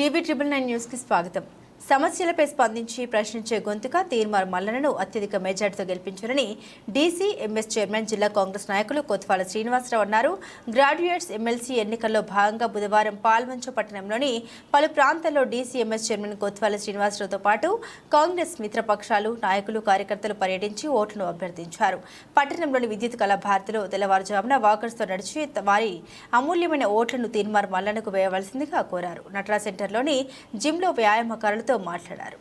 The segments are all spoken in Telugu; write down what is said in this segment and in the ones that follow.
టీవీ ట్రిపుల్ నైన్ న్యూస్కి స్వాగతం సమస్యలపై స్పందించి ప్రశ్నించే గొంతుక తీర్మార్ మల్లనను అత్యధిక మెజార్టీతో గెలిపించారని డీసీ ఎంఎస్ చైర్మన్ జిల్లా కాంగ్రెస్ నాయకులు కొత్వాల శ్రీనివాసరావు అన్నారు. గ్రాడ్యుయేట్స్ ఎమ్మెల్సీ ఎన్నికల్లో భాగంగా బుధవారం పాల్వంచ పట్టణంలోని పలు ప్రాంతాల్లో డీసీ ఎంఎస్ చైర్మన్ కొత్వాల శ్రీనివాసరావుతో పాటు కాంగ్రెస్ మిత్రపక్షాలు నాయకులు కార్యకర్తలు పర్యటించి ఓట్లను అభ్యర్థించారు. పట్టణంలోని విద్యుత్ కళా భారతిలో తెల్లవారుజామున వాకర్స్తో నడిచి వారి అమూల్యమైన ఓట్లను తీర్మార్ మల్లనకు వేయవలసిందిగా కోరారు. నట్రా సెంటర్లోని జిమ్లో వ్యాయామకారులతో మాట్లాడారు?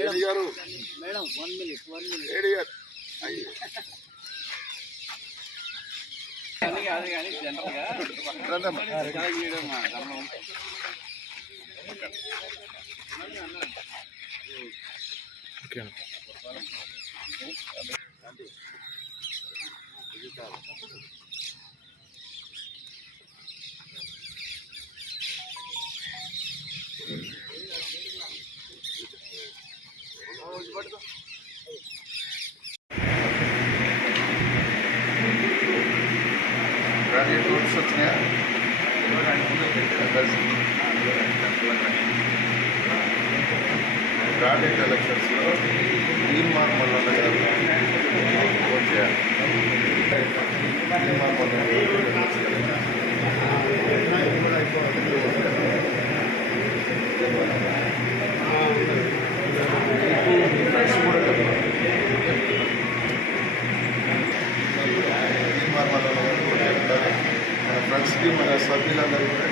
ఏడి గారు? Madam one minute one minute. అది కాదు కానీ జనరల్గా రండమ్మా. చాలా గీయడం మా ధర్మం. గ్రాడ్యుయేట్ ఓట్స్ వచ్చినాయా గ్రాడ్యుయేట్ ఎలక్షన్స్లో తీర్మార్ మల్లన్న గారు ఓట్ చేయాలి తీర్మార్ మల్లన్న గారు గెలిపించాలి. మీకు మీ ఫ్రెండ్స్ కూడా చెప్పాలి తీర్మార్ మల్లన్న గారు ఓట్ చేయాలి. మన ఫ్రెండ్స్కి మన సభ్యులందరూ కూడా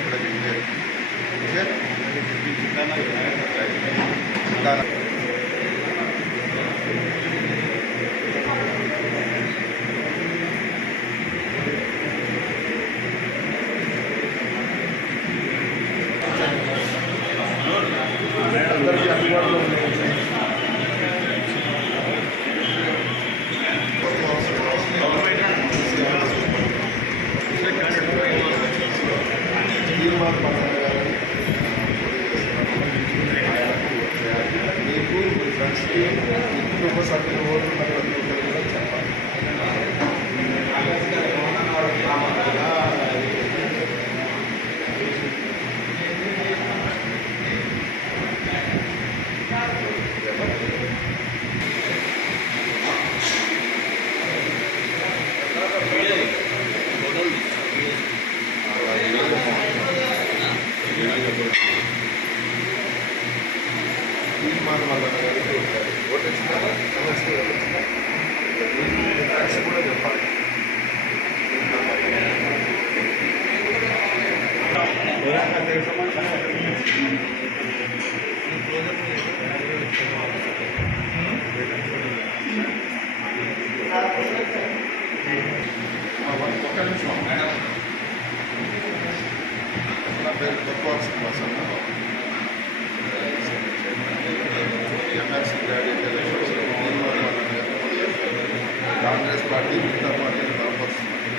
కాంగ్రెస్ పార్టీ మిగతా పార్టీని బలపరుస్తున్నారు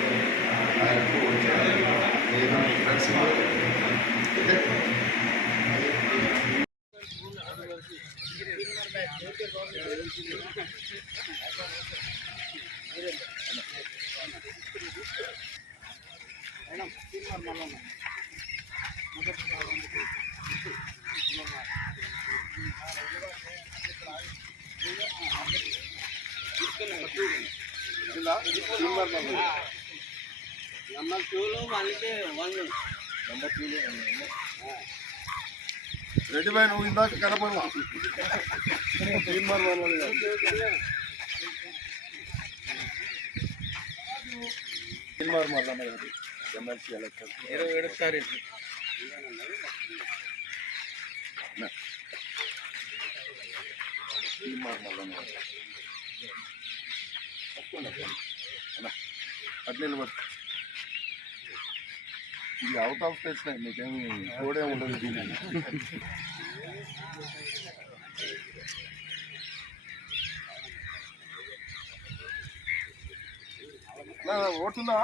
ఆయనకు ఓటు చేయాలి నేను మీ friends okay madam Teenmar Mallanna మొదటి ప్రారంభించి నెంబర్ టూలో వాళ్ళకి వన్. నెంబర్ టూలో రెడీ పై నువ్వు ఇందాక కనపడవా తీర్మానం మల్లన్న గారు ఎమ్మెల్సీ ఎలక్షన్. ఇరవై ఏడు తారీఖు మల్లన్న గారు. అట్లా నిలబడు. ఇది అవుట్ ఆఫ్ స్టేట్స్ మీకేమి కూడా ఉండదు దీనికి. ఓటుందా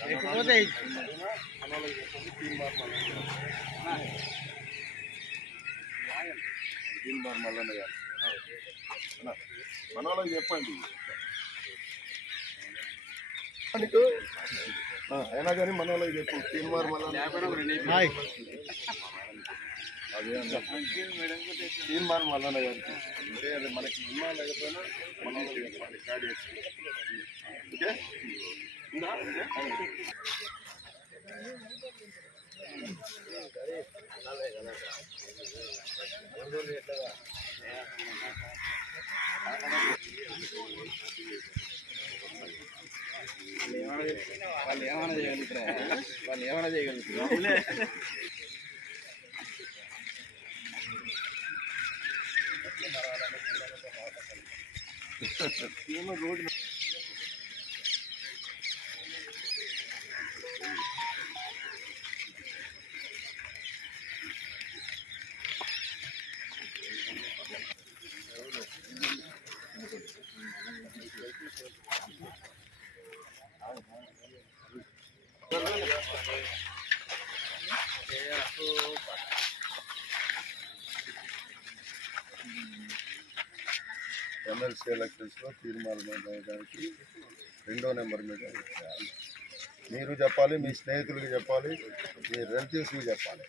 లేకపోతే చెప్పండి. అయినా కానీ మన వాళ్ళకి చెప్పు. తీర్మార్ మల్లన్న అదే అన్న. తీర్మార్ మల్లన్న గారికి అంటే అది మనకి ఇమ్మా లేకపోయినా మన చెప్పాలి. కార్డియట్స్ ఓకే? వాళ్ళు ఏమైనా చేయగలుగుతారా వాళ్ళు ఏమైనా చేయగలుగుతారా ఏమో రోడ్డు ఎమ్మెల్సీ ఎలక్షన్స్లో తీర్మానం దానికి రెండో నెంబర్ మీద. మీరు చెప్పాలి మీ స్నేహితులకి చెప్పాలి మీ రిలేటివ్స్కి చెప్పాలి.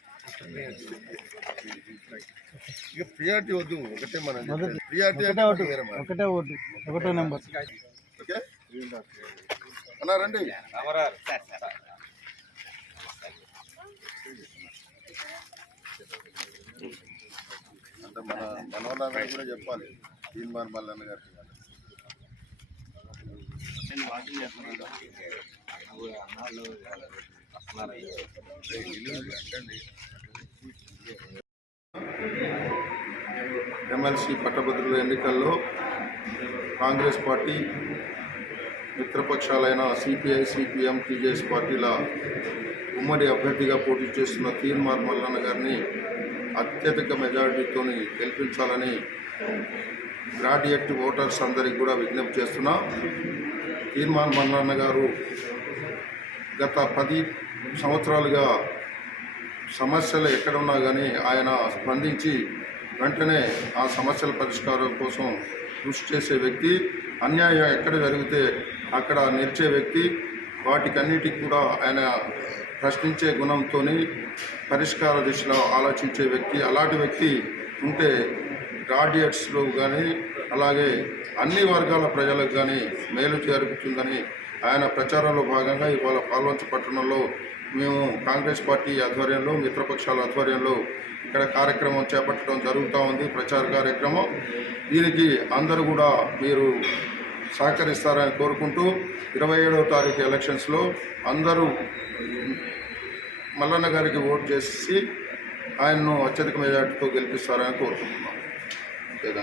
ఇక ప్రియారిటీ వద్దు ఒకటే మనం ప్రియారిటీ. ఒకటే ఓటు ఒకటో నెంబర్. ఓకే? అన్నా రండి అంటే మన కూడా చెప్పాలి. తీర్మాన్ మల్లన్న గారికి. ఎమ్మెల్సీ పట్టభద్రుల ఎన్నికల్లో కాంగ్రెస్ పార్టీ మిత్రపక్షాలైన సిపిఐ సిపిఎం టీజేఎస్ పార్టీల ఉమ్మడి అభ్యర్థిగా పోటీ చేస్తున్న తీర్మార్ మల్లన్న గారిని అత్యధిక మెజారిటీతో గెలిపించాలని గ్రాడ్యుయేట్ ఓటర్స్ అందరికీ కూడా విజ్ఞప్తి చేస్తున్నా. తీర్మాన్ మల్లన్న గారు గత పది సంవత్సరాలుగా సమస్యలు ఎక్కడున్నా కానీ ఆయన స్పందించి వెంటనే ఆ సమస్యల పరిష్కారం కోసం కృషి చేసే వ్యక్తి అన్యాయం ఎక్కడ జరిగితే అక్కడ నిలిచే వ్యక్తి వాటికన్నిటికి కూడా ఆయన ప్రశ్నించే గుణంతో పరిష్కార దిశలో ఆలోచించే వ్యక్తి అలాంటి వ్యక్తి ఉంటే గ్రాడ్యుయేట్స్లో కానీ అలాగే అన్ని వర్గాల ప్రజలకు కానీ మేలు జరుగుతుందని ఆయన ప్రచారంలో భాగంగా ఇవాళ పాల్వంచ పట్టణంలో మేము కాంగ్రెస్ పార్టీ ఆధ్వర్యంలో మిత్రపక్షాల ఆధ్వర్యంలో ఇక్కడ కార్యక్రమం చేపట్టడం జరుగుతూ ఉంది ప్రచార కార్యక్రమం. దీనికి అందరూ కూడా మీరు సహకరిస్తారని కోరుకుంటూ ఇరవై ఏడవ తారీఖు ఎలక్షన్స్లో అందరూ మల్లన్న గారికి ఓటు చేసి ఆయన్ను అత్యధిక మెజార్టీతో గెలిపిస్తారని కోరుకుంటున్నాం.